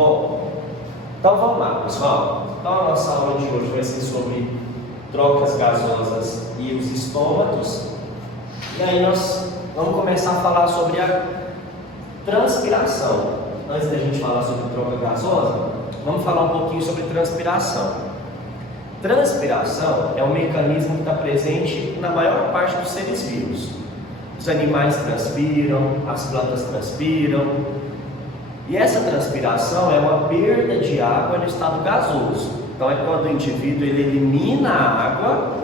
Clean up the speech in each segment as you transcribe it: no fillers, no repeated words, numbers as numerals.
Bom, então vamos lá, pessoal. Então a nossa aula de hoje vai ser sobre trocas gasosas e os estômatos. E aí nós vamos começar a falar sobre a transpiração. Antes da gente falar sobre troca gasosa, vamos falar um pouquinho sobre transpiração. Transpiração é um mecanismo que está presente na maior parte dos seres vivos. Os animais transpiram, as plantas transpiram. E essa transpiração é uma perda de água no estado gasoso. Então é quando o indivíduo ele elimina a água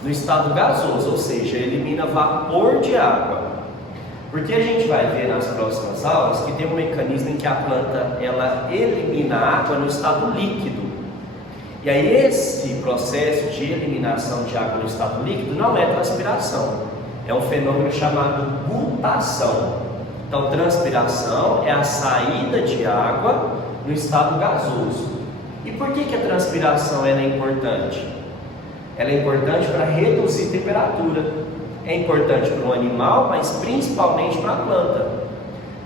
no estado gasoso, ou seja, elimina vapor de água. Porque a gente vai ver nas próximas aulas que tem um mecanismo em que a planta ela elimina a água no estado líquido. E aí esse processo de eliminação de água no estado líquido não é transpiração, é um fenômeno chamado gutação. Então transpiração é a saída de água no estado gasoso. E por que a transpiração ela é importante? Ela é importante para reduzir temperatura. É importante para o animal, mas principalmente para a planta.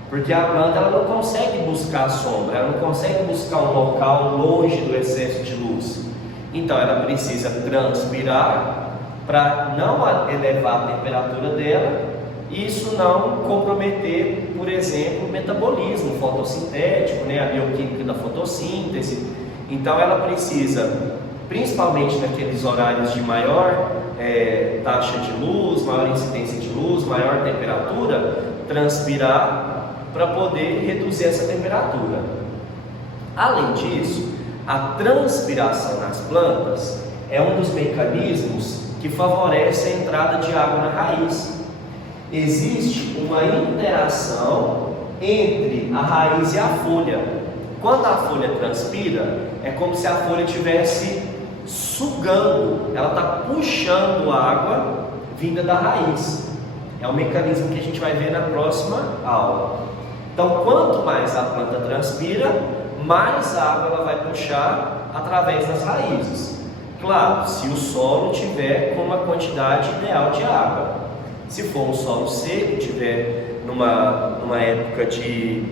Porque a planta ela não consegue buscar sombra, ela não consegue buscar um local longe do excesso de luz. Então ela precisa transpirar para não elevar a temperatura dela e isso não comprometer, por exemplo, o metabolismo fotossintético, a bioquímica da fotossíntese. Então ela precisa, principalmente naqueles horários de maior taxa de luz, maior incidência de luz, maior temperatura, transpirar para poder reduzir essa temperatura. Além disso, a transpiração nas plantas é um dos mecanismos que favorece a entrada de água na raiz. Existe uma interação entre a raiz e a folha. Quando a folha transpira, é como se a folha estivesse sugando, ela está puxando a água vinda da raiz. É um mecanismo que a gente vai ver na próxima aula. Então, quanto mais a planta transpira, mais água ela vai puxar através das raízes. Claro, se o solo tiver com uma quantidade ideal de água. Se for um solo seco, tiver numa época de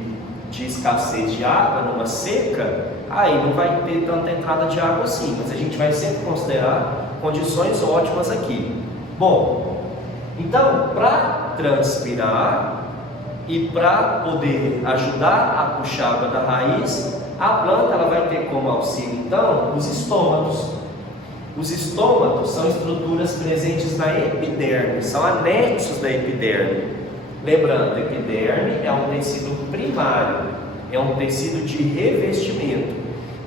escassez de água, numa seca, aí não vai ter tanta entrada de água assim, mas a gente vai sempre considerar condições ótimas aqui. Bom, então, para transpirar e para poder ajudar a puxar água da raiz, a planta ela vai ter como auxílio, então, os estômatos. Os estômatos são estruturas presentes na epiderme, são anexos da epiderme. Lembrando, epiderme é um tecido primário, é um tecido de revestimento.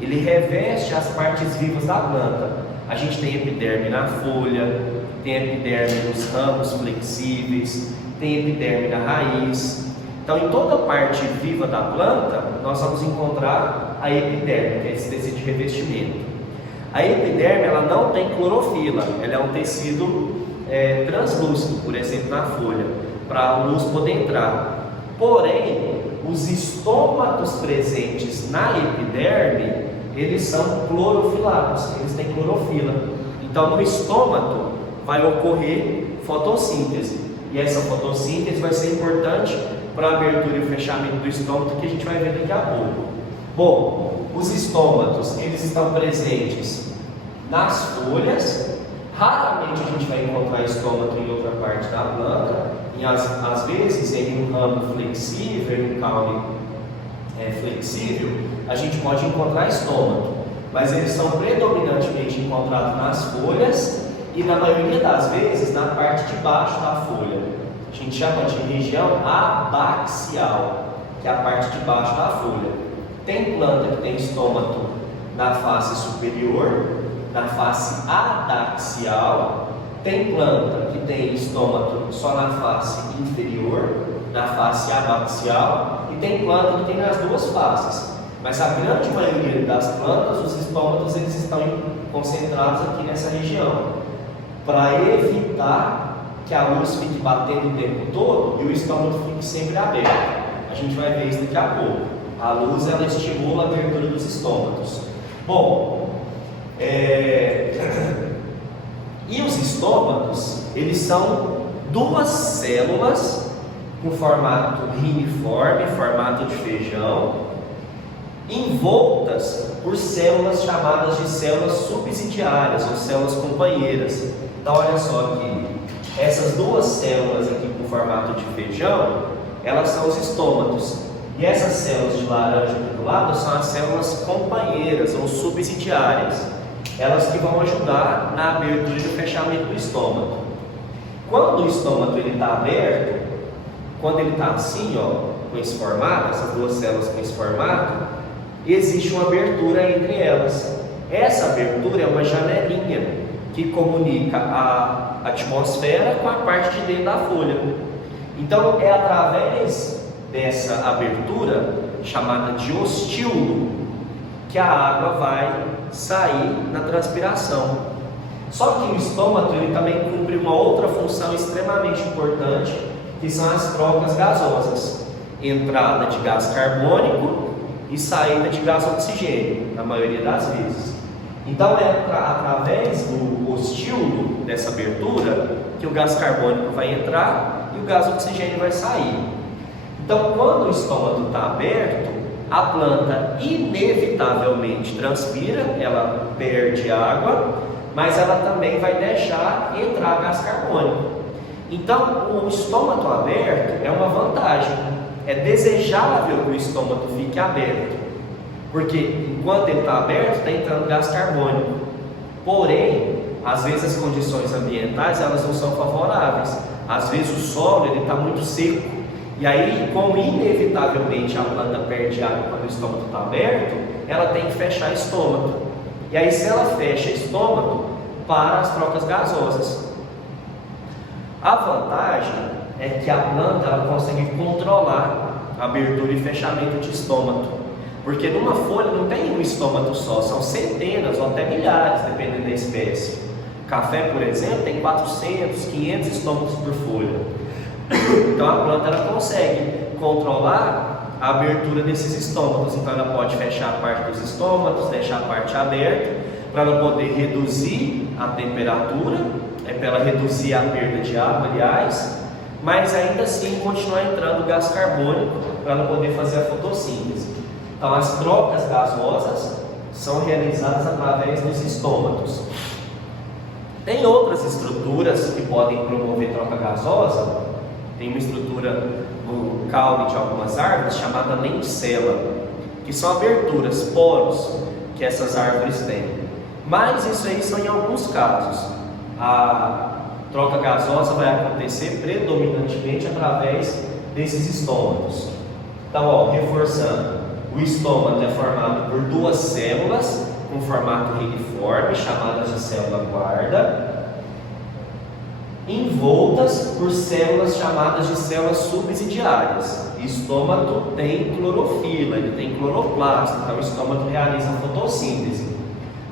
Ele reveste as partes vivas da planta. A gente tem epiderme na folha, tem epiderme nos ramos flexíveis, tem epiderme na raiz. Então, em toda a parte viva da planta, nós vamos encontrar a epiderme, que é esse tecido de revestimento. A epiderme ela não tem clorofila, ela é um tecido translúcido, por exemplo, na folha, para a luz poder entrar. Porém, os estômatos presentes na epiderme, eles são clorofilados, eles têm clorofila. Então, no estômato vai ocorrer fotossíntese. E essa fotossíntese vai ser importante para a abertura e fechamento do estômago, que a gente vai ver daqui a pouco. Bom, os estômatos, eles estão presentes nas folhas. Raramente a gente vai encontrar estômato em outra parte da planta, e às vezes em um ramo flexível, em um caule flexível, a gente pode encontrar estômato, mas eles são predominantemente encontrados nas folhas e na maioria das vezes na parte de baixo da folha. A gente chama de região abaxial, que é a parte de baixo da folha. Tem planta que tem estômato na face superior, na face adaxial. Tem planta que tem estômato só na face inferior, na face abaxial. E tem planta que tem nas duas faces. Mas a grande maioria das plantas, os estômatos eles estão concentrados aqui nessa região, para evitar que a luz fique batendo o tempo todo e o estômago fique sempre aberto. A gente vai ver isso daqui a pouco. A luz ela estimula a abertura dos estômatos. Bom, e os estômatos, eles são duas células com formato riniforme, formato de feijão, envoltas por células chamadas de células subsidiárias ou células companheiras. Então olha só aqui, essas duas células aqui com formato de feijão, elas são os estômatos. E essas células de laranja aqui do lado são as células companheiras ou subsidiárias. Elas que vão ajudar na abertura e no fechamento do estômago. Quando o estômago está aberto, quando ele está assim, ó, com esse formato, essas duas células com esse formato, existe uma abertura entre elas. Essa abertura é uma janelinha que comunica a atmosfera com a parte de dentro da folha. Então é através dessa abertura, chamada de ostíolo, que a água vai sair na transpiração. Só que o estômago ele também cumpre uma outra função extremamente importante, que são as trocas gasosas, entrada de gás carbônico e saída de gás oxigênio, na maioria das vezes. Então é através do ostíolo, dessa abertura, que o gás carbônico vai entrar e o gás oxigênio vai sair. Então quando o estômago está aberto, a planta inevitavelmente transpira, ela perde água, mas ela também vai deixar entrar gás carbônico. Então, o estômago aberto é uma vantagem. É desejável que o estômago fique aberto, porque enquanto ele está aberto, está entrando gás carbônico. Porém, às vezes as condições ambientais elas não são favoráveis. Às vezes o solo está muito seco. E aí, como inevitavelmente a planta perde água quando o estômago está aberto, ela tem que fechar o estômago. E aí, se ela fecha o estômago, para as trocas gasosas. A vantagem é que a planta ela consegue controlar a abertura e fechamento de estômago. Porque numa folha não tem um estômago só, são centenas ou até milhares, dependendo da espécie. Café, por exemplo, tem 400, 500 estômagos por folha. Então a planta ela consegue controlar a abertura desses estômagos. Então ela pode fechar a parte dos estômagos, deixar a parte aberta, para ela poder reduzir a temperatura, para ela reduzir a perda de água, aliás, mas ainda assim continuar entrando gás carbônico para ela poder fazer a fotossíntese. Então as trocas gasosas são realizadas através dos estômagos. Tem outras estruturas que podem promover troca gasosa. Tem uma estrutura no caule de algumas árvores chamada lenticela, que são aberturas, poros que essas árvores têm. Mas isso aí são em alguns casos. A troca gasosa vai acontecer predominantemente através desses estômagos. Então, ó, reforçando, o estômago é formado por duas células com formato reniforme, chamadas de célula guarda, envoltas por células chamadas de células subsidiárias. O estômago tem clorofila, ele tem cloroplasto, então o estômago realiza a fotossíntese.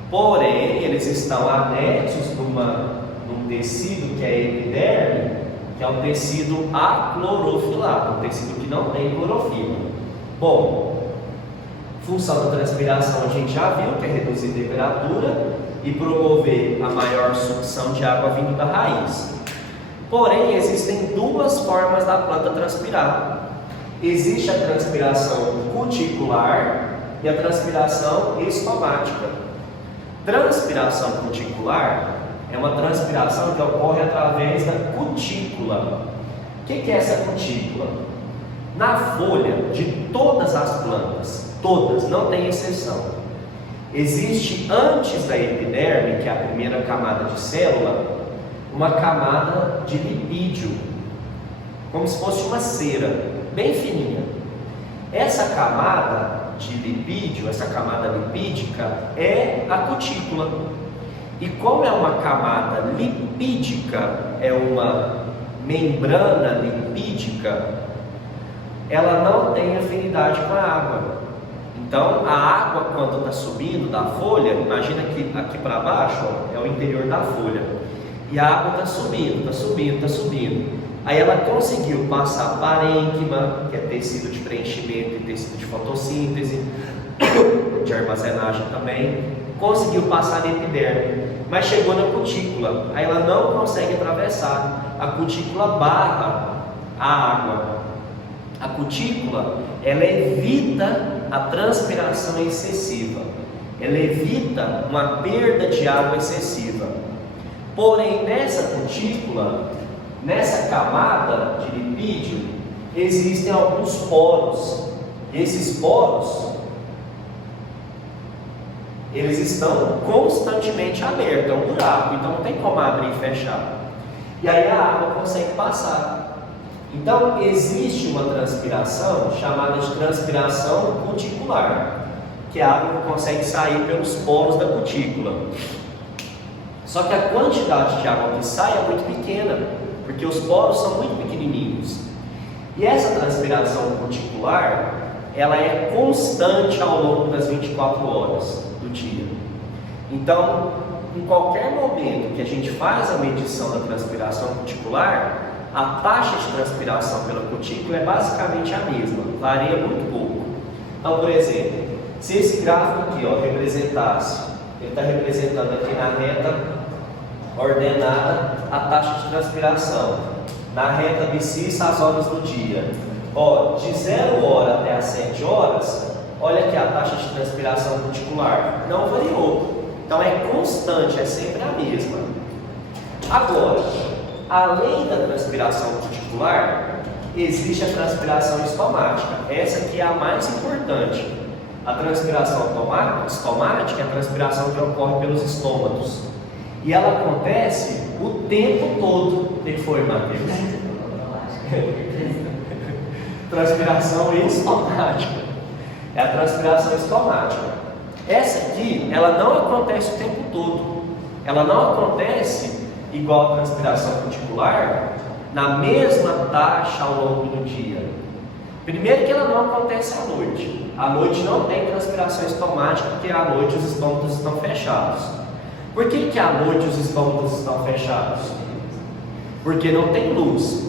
Porém, eles estão anexos num tecido que é a epiderme, que é um tecido aclorofilado, um tecido que não tem clorofila. Bom, função da transpiração a gente já viu, que é reduzir a temperatura e promover a maior sucção de água vindo da raiz. Porém, existem duas formas da planta transpirar. Existe a transpiração cuticular e a transpiração estomática. Transpiração cuticular é uma transpiração que ocorre através da cutícula. O que é essa cutícula? Na folha de todas as plantas, todas, não tem exceção, existe antes da epiderme, que é a primeira camada de célula, uma camada de lipídio, como se fosse uma cera, bem fininha. Essa camada de lipídio, essa camada lipídica, é a cutícula. E como é uma camada lipídica, é uma membrana lipídica, ela não tem afinidade com a água. Então, a água, quando está subindo da folha, imagina que aqui para baixo ó, é o interior da folha. E a água está subindo, está subindo, está subindo. Aí ela conseguiu passar parênquima, que é tecido de preenchimento e tecido de fotossíntese, de armazenagem também. Conseguiu passar na epiderme, mas chegou na cutícula. Aí ela não consegue atravessar. A cutícula barra a água. A cutícula, ela evita a transpiração excessiva, ela evita uma perda de água excessiva. Porém, nessa cutícula, nessa camada de lipídio, existem alguns poros. Esses poros, eles estão constantemente abertos, é um buraco, então não tem como abrir e fechar. E aí a água consegue passar. Então existe uma transpiração chamada de transpiração cuticular, que a água consegue sair pelos poros da cutícula. Só que a quantidade de água que sai é muito pequena, porque os poros são muito pequenininhos. E essa transpiração cuticular, ela é constante ao longo das 24 horas do dia. Então, em qualquer momento que a gente faz a medição da transpiração cuticular, a taxa de transpiração pela cutícula é basicamente a mesma, varia muito pouco. Então, por exemplo, se esse gráfico aqui, representasse, ele está representando aqui na reta ordenada a taxa de transpiração, na reta abscissa as horas do dia. De 0 hora até as 7 horas, olha aqui a taxa de transpiração cuticular, não variou. Então é constante, é sempre a mesma. Agora, além da transpiração cuticular, existe a transpiração estomática. Essa aqui é a mais importante. A transpiração estomática é a transpiração que ocorre pelos estômatos. E ela acontece o tempo todo. O que foi, Matheus? Transpiração estomática. É a transpiração estomática. Essa aqui, ela não acontece o tempo todo. Ela não acontece igual a transpiração cuticular, na mesma taxa ao longo do dia. Primeiro que ela não acontece à noite. À noite não tem transpiração estomática, porque à noite os estômatos estão fechados. Por que à noite os estômatos estão fechados? Porque não tem luz.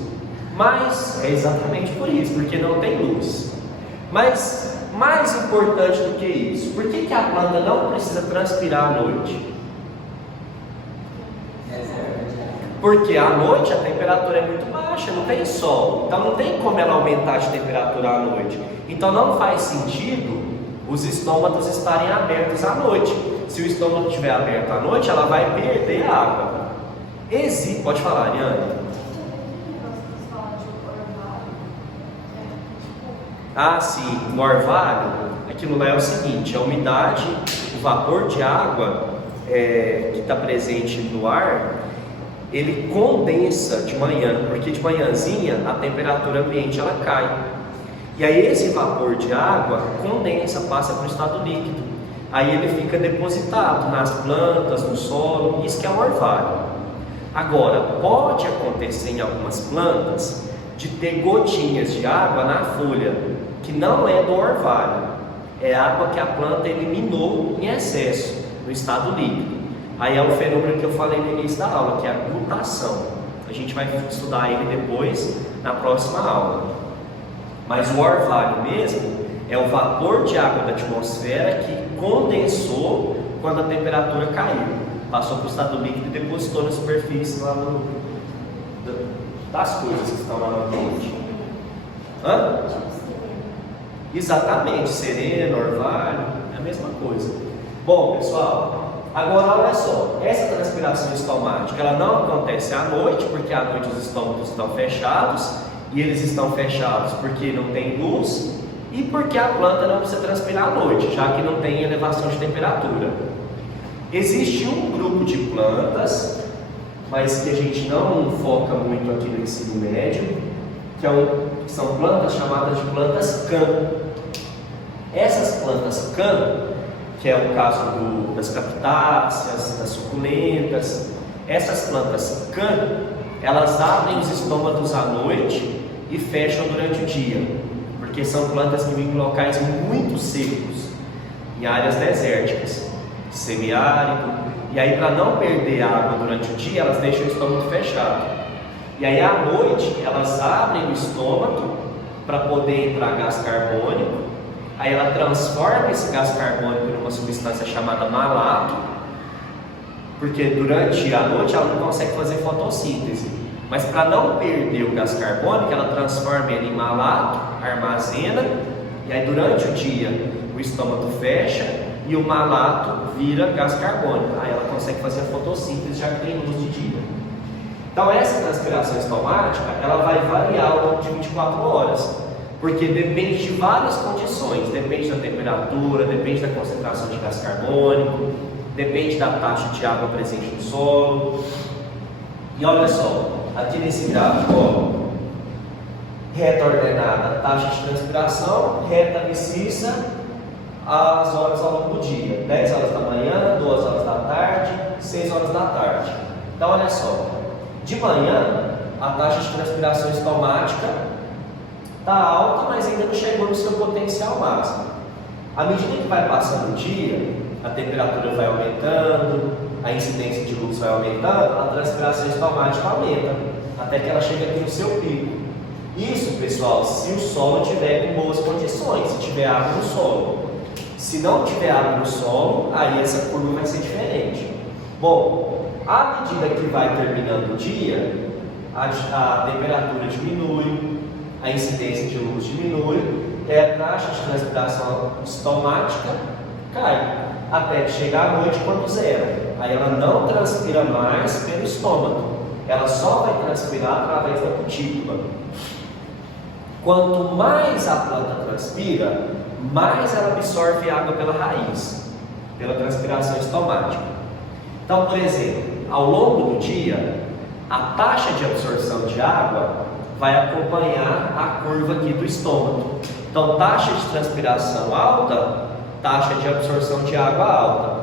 Mas é exatamente por isso, porque não tem luz. Mas mais importante do que isso, por que a planta não precisa transpirar à noite? Porque à noite a temperatura é muito baixa, não tem sol, então não tem como ela aumentar de temperatura à noite. Então não faz sentido os estômatos estarem abertos à noite. Se o estômago estiver aberto à noite, ela vai perder água. Pode falar, Ariane. Sim, o orvalho, aquilo lá é o seguinte, a umidade, o vapor de água que está presente no ar, ele condensa de manhã, porque de manhãzinha a temperatura ambiente ela cai. E aí esse vapor de água condensa, passa para o estado líquido. Aí ele fica depositado nas plantas, no solo, isso que é o orvalho. Agora, pode acontecer em algumas plantas de ter gotinhas de água na folha, que não é do orvalho, é água que a planta eliminou em excesso, no estado líquido. Aí é o fenômeno que eu falei no início da aula, que é a glutação. A gente vai estudar ele depois na próxima aula. Mas o orvalho mesmo é o vapor de água da atmosfera que condensou quando a temperatura caiu. Passou para o estado líquido e depositou na superfície lá das coisas que estão lá no ambiente. Exatamente, sereno, orvalho, é a mesma coisa. Bom, pessoal, agora olha só, essa transpiração estomática ela não acontece à noite, porque à noite os estômagos estão fechados, e eles estão fechados porque não tem luz e porque a planta não precisa transpirar à noite, já que não tem elevação de temperatura. Existe um grupo de plantas, mas que a gente não foca muito aqui no ensino médio, que são plantas chamadas de plantas CAN. Essas plantas CAN, que é o caso das cactáceas, das suculentas, essas plantas CAN, elas abrem os estômatos à noite e fecham durante o dia, porque são plantas que vivem em locais muito secos, em áreas desérticas, semiárido, e aí para não perder água durante o dia, elas deixam o estômago fechado. E aí à noite, elas abrem o estômago para poder entrar gás carbônico, aí ela transforma esse gás carbônico em uma substância chamada malato, porque durante a noite ela não consegue fazer fotossíntese, mas para não perder o gás carbônico, ela transforma ele em malato armazena, e aí durante o dia o estômago fecha e o malato vira gás carbônico. Aí ela consegue fazer a fotossíntese, já que tem luz de dia. Então essa transpiração estomática, ela vai variar ao longo de 24 horas, porque depende de várias condições, depende da temperatura, depende da concentração de gás carbônico, depende da taxa de água presente no solo. E olha só, aqui nesse gráfico, ó, reta ordenada, taxa de transpiração, reta abscissa, as horas ao longo do dia, 10 horas da manhã, 2 horas da tarde, 6 horas da tarde. Então olha só, de manhã a taxa de transpiração estomática está alta, mas ainda não chegou no seu potencial máximo. À medida que vai passando o dia, a temperatura vai aumentando, a incidência de luz vai aumentando, a transpiração estomática aumenta, até que ela chega aqui no seu pico. Isso, pessoal, se o solo tiver com boas condições, se tiver água no solo. Se não tiver água no solo, aí essa curva vai ser diferente. Bom, à medida que vai terminando o dia, a temperatura diminui, a incidência de luz diminui, e a taxa de transpiração estomática cai, até que chegar à noite quando zero. Aí ela não transpira mais pelo estômago, ela só vai transpirar através da cutícula. Quanto mais a planta transpira, mais ela absorve água pela raiz, pela transpiração estomática. Então, por exemplo, ao longo do dia, a taxa de absorção de água vai acompanhar a curva aqui do estômago. Então, taxa de transpiração alta, taxa de absorção de água alta.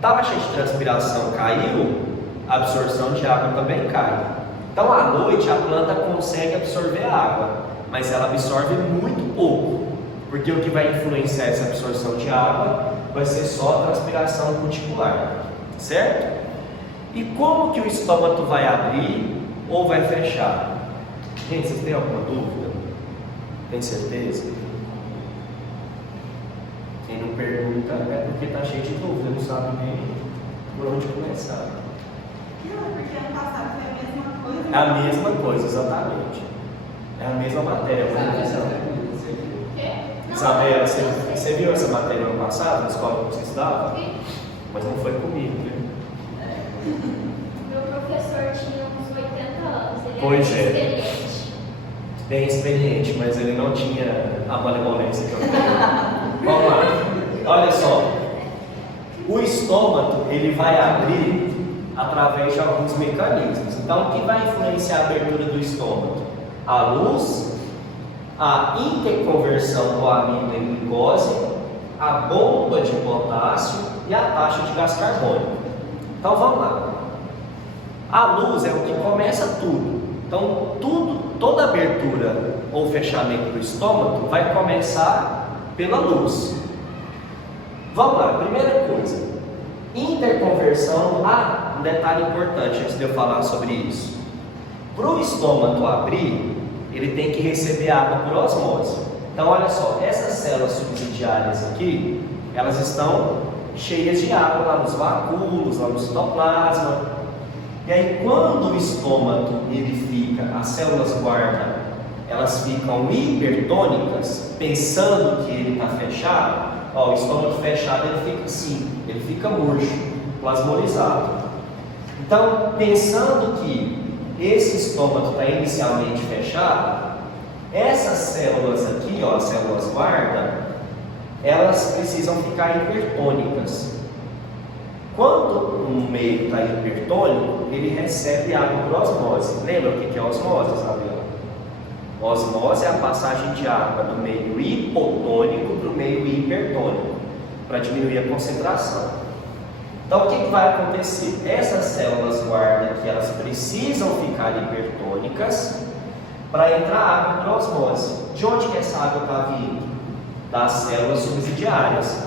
Taxa de transpiração caiu, a absorção de água também cai. Então, à noite, a planta consegue absorver água, mas ela absorve muito pouco, porque o que vai influenciar essa absorção de água vai ser só a transpiração cuticular, certo? E como que o estômago vai abrir ou vai fechar? Gente, vocês têm alguma dúvida? Tem certeza? Quem não pergunta é porque está cheio de dúvida, não sabe nem por onde começar. Não, porque ano passado foi a mesma coisa. É a mesma coisa, exatamente. É a mesma matéria, a mesma visão. Isabela, você viu essa matéria no ano passado, na escola que você estudava? Sim. Mas não foi comigo, né? Meu professor tinha uns 80 anos, ele Pois era é. experiente. Bem experiente, mas ele não tinha a malemolência que eu tenho. Vamos lá. Olha só. O estômago, ele vai abrir através de alguns mecanismos. Então, o que vai influenciar a abertura do estômago? A luz, a interconversão do amido em glicose, a bomba de potássio e a taxa de gás carbônico. Então vamos lá. A luz é o que começa tudo. Então toda abertura ou fechamento do estômago vai começar pela luz. Vamos lá, primeira coisa. Interconversão, um detalhe importante antes de eu falar sobre isso. Para o estômago abrir, ele tem que receber água por osmose. Então olha só, essas células subsidiárias aqui, elas estão cheias de água lá nos vacúolos, lá no citoplasma. E aí quando o estômago ele fica, as células guarda, elas ficam hipertônicas, pensando que ele está fechado. Ó, o estômago fechado ele fica assim, ele fica murcho, plasmolizado. Então, pensando que esse estômago está inicialmente fechado, essas células aqui, ó, as células guarda, elas precisam ficar hipertônicas. Quando um meio está hipertônico, ele recebe água por osmose. Lembra o que é osmose, Isabela? Osmose é a passagem de água do meio hipotônico para o meio hipertônico, para diminuir a concentração. Então o que vai acontecer? Essas células guarda aqui, elas precisam ficar hipertônicas para entrar água por osmose. De onde que essa água está vindo? Das células subsidiárias,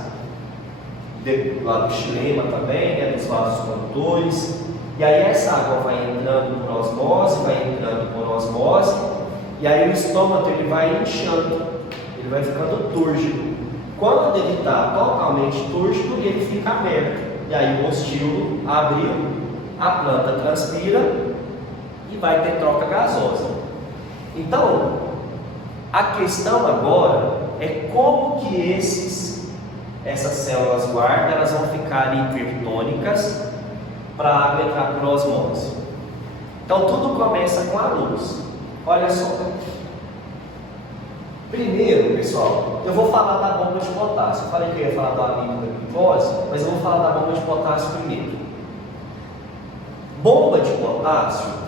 lá do xilema também, né, dos vasos condutores. E aí essa água vai entrando por osmose, e aí o estômago ele vai inchando, ele vai ficando túrgido. Quando ele está totalmente túrgido, ele fica aberto. E aí o rostíolo abriu, a planta transpira e vai ter troca gasosa. Então, A questão agora é como que essas células guarda elas vão ficar hipertônicas para a água entrar por osmose. Então tudo começa com a luz. Olha só. Primeiro, pessoal, eu vou falar da bomba de potássio. Eu falei que eu ia falar do amido da glicose, mas eu vou falar da bomba de potássio primeiro. Bomba de potássio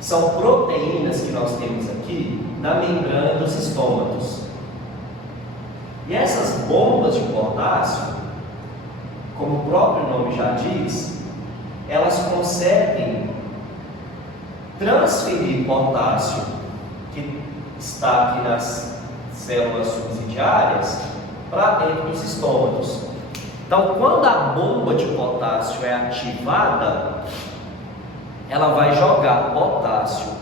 são proteínas que nós temos aqui na membrana dos estômatos. E essas bombas de potássio, como o próprio nome já diz, elas conseguem transferir potássio que está aqui nas células subsidiárias para dentro dos estômatos. Então, quando a bomba de potássio é ativada, ela vai jogar potássio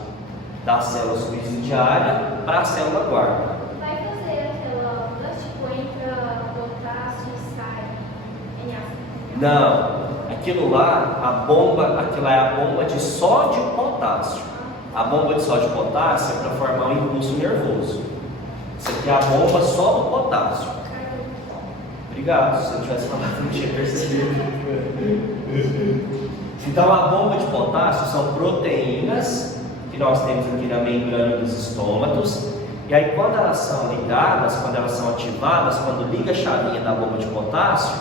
da célula subsidiária para a célula guarda. Vai fazer aquela, tipo, entra potássio e sai em ácido? Não, aquilo é a bomba de sódio e potássio. A bomba de sódio e potássio é para formar um impulso nervoso. Isso aqui é a bomba só do potássio. Obrigado, se eu tivesse falado não tinha percebido. Então a bomba de potássio são proteínas que nós temos aqui na membrana dos estômatos. E aí quando elas são ligadas, quando elas são ativadas, quando liga a chavinha da bomba de potássio,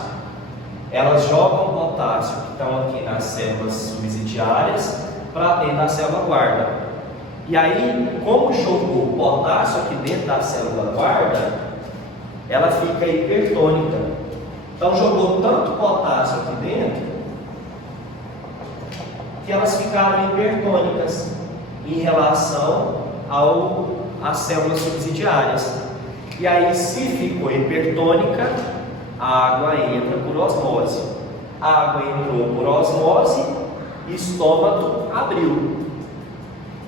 elas jogam potássio que estão aqui nas células subsidiárias para dentro da célula guarda. E aí, como jogou potássio aqui dentro da célula guarda, ela fica hipertônica. Então jogou tanto potássio aqui dentro que elas ficaram hipertônicas em relação às células subsidiárias. E aí, se ficou hipertônica, a água entra por osmose. A água entrou por osmose, estômago abriu.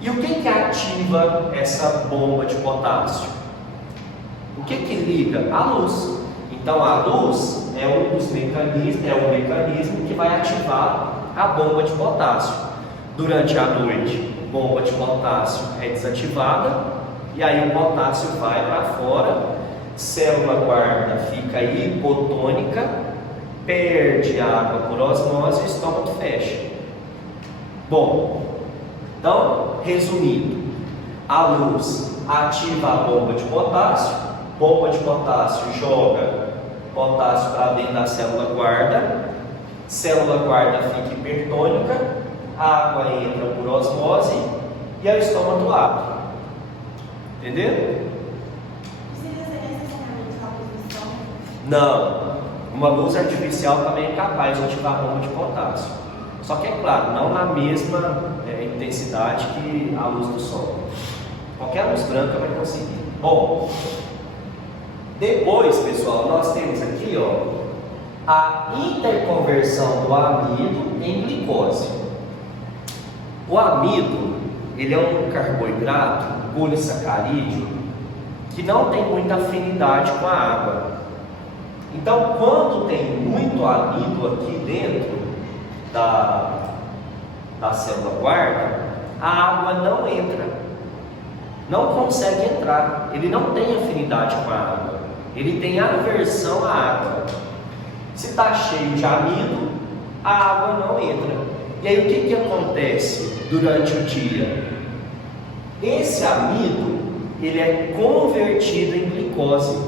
E o que ativa essa bomba de potássio? O que liga? A luz. Então a luz é um mecanismo que vai ativar a bomba de potássio. Durante a noite, a bomba de potássio é desativada e aí o potássio vai para fora, célula guarda fica hipotônica, perde água por osmose e o estômago fecha. Bom, então, resumindo, a luz ativa a bomba de potássio joga potássio para dentro da célula guarda fica hipertônica, a água entra por osmose e o estômago abre. Entendeu? Precisa ser necessariamente a luz do estômago? Não, uma luz artificial também é capaz de ativar a bomba de potássio. Só que é claro, não na mesma intensidade que a luz do sol. Qualquer luz branca vai conseguir. Bom, depois, pessoal, nós temos aqui a interconversão do amido em glicose. O amido, ele é um carboidrato polissacarídeo que não tem muita afinidade com a água. Então, quando tem muito amido aqui dentro da célula guarda, a água não entra, não consegue entrar, ele não tem afinidade com a água, ele tem aversão à água. Se está cheio de amido, a água não entra. E aí o que acontece durante o dia? Esse amido, ele é convertido em glicose.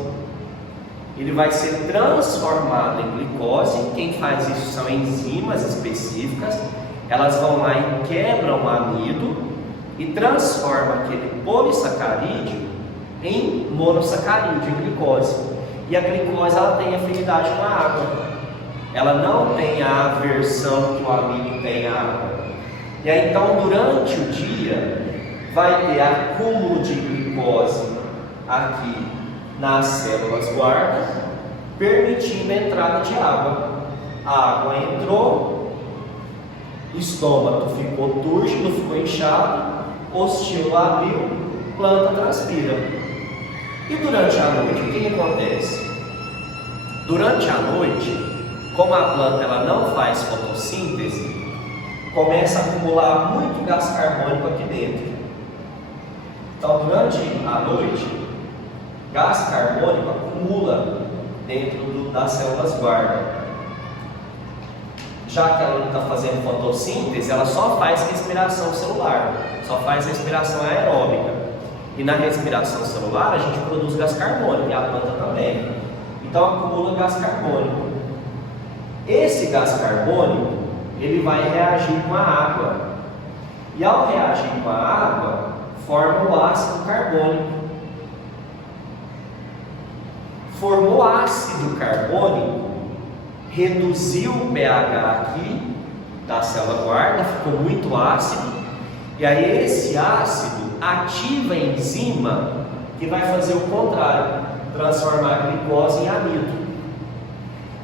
Ele vai ser transformado em glicose. Quem faz isso são enzimas específicas. Elas vão lá e quebram o amido e transformam aquele polissacarídeo em monossacarídeo, em glicose. E a glicose ela tem afinidade com a água. Ela não tem a aversão que o amido tem à água. E aí então durante o dia vai ter acúmulo de glicose aqui nas células guarda, permitindo a entrada de água. A água entrou, estômago ficou túrgido, ficou inchado, ostilo abriu, planta transpira. E durante a noite, o que acontece? Durante a noite, como a planta ela não faz fotossíntese, começa a acumular muito gás carbônico aqui dentro. Então, durante a noite, Gás carbônico acumula dentro das células guarda. Já que ela não está fazendo fotossíntese, ela só faz respiração celular, só faz respiração aeróbica. E na respiração celular a gente produz gás carbônico, e a planta também. Então acumula gás carbônico. Esse gás carbônico, ele vai reagir com a água. E ao reagir com a água, forma o ácido carbônico. Formou ácido carbônico, reduziu o pH aqui da célula guarda, ficou muito ácido, e aí esse ácido ativa a enzima que vai fazer o contrário, transformar a glicose em amido.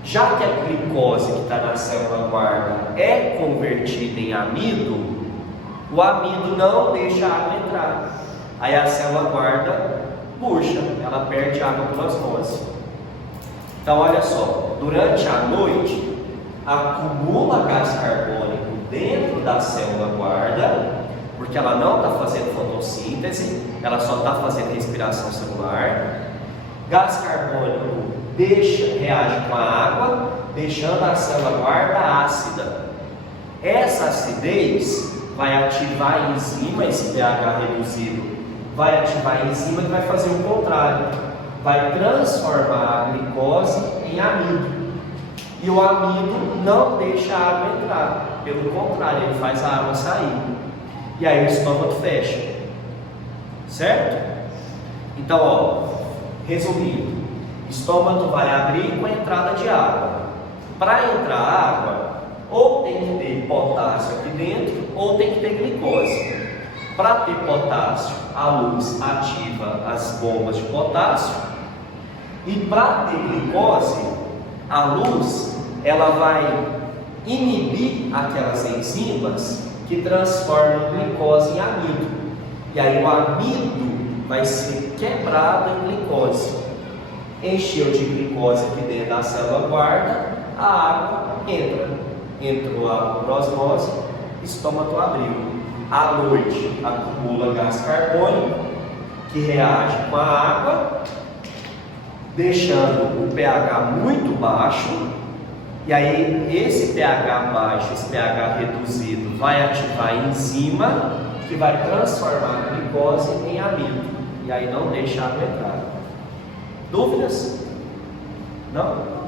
Já que a glicose que está na célula guarda é convertida em amido, o amido não deixa a água entrar. Aí a célula guarda murcha, ela perde água por osmose. Então olha só, durante a noite acumula gás carbônico dentro da célula guarda, porque ela não está fazendo fotossíntese, ela só está fazendo respiração celular. Gás carbônico reage com a água, deixando a célula guarda ácida. Essa acidez vai ativar a enzima, esse pH reduzido vai ativar a enzima que vai fazer o contrário, vai transformar a glicose em amido. E o amido não deixa a água entrar, pelo contrário, ele faz a água sair. E aí o estômago fecha, certo? Então, ó, resumindo, o estômago vai abrir com a entrada de água. Para entrar água, ou tem que ter potássio aqui dentro, ou tem que ter glicose. Para ter potássio, a luz ativa as bombas de potássio, e para ter glicose, a luz ela vai inibir aquelas enzimas que transformam glicose em amido. E aí o amido vai ser quebrado em glicose. Encheu de glicose aqui dentro da célula guarda, a água entra. Entrou água por osmose, estômago abriu. À noite acumula gás carbônico que reage com a água, deixando o pH muito baixo. E aí esse pH baixo, esse pH reduzido vai ativar a enzima que vai transformar a glicose em amido. E aí não deixa a água entrar. Dúvidas? Não?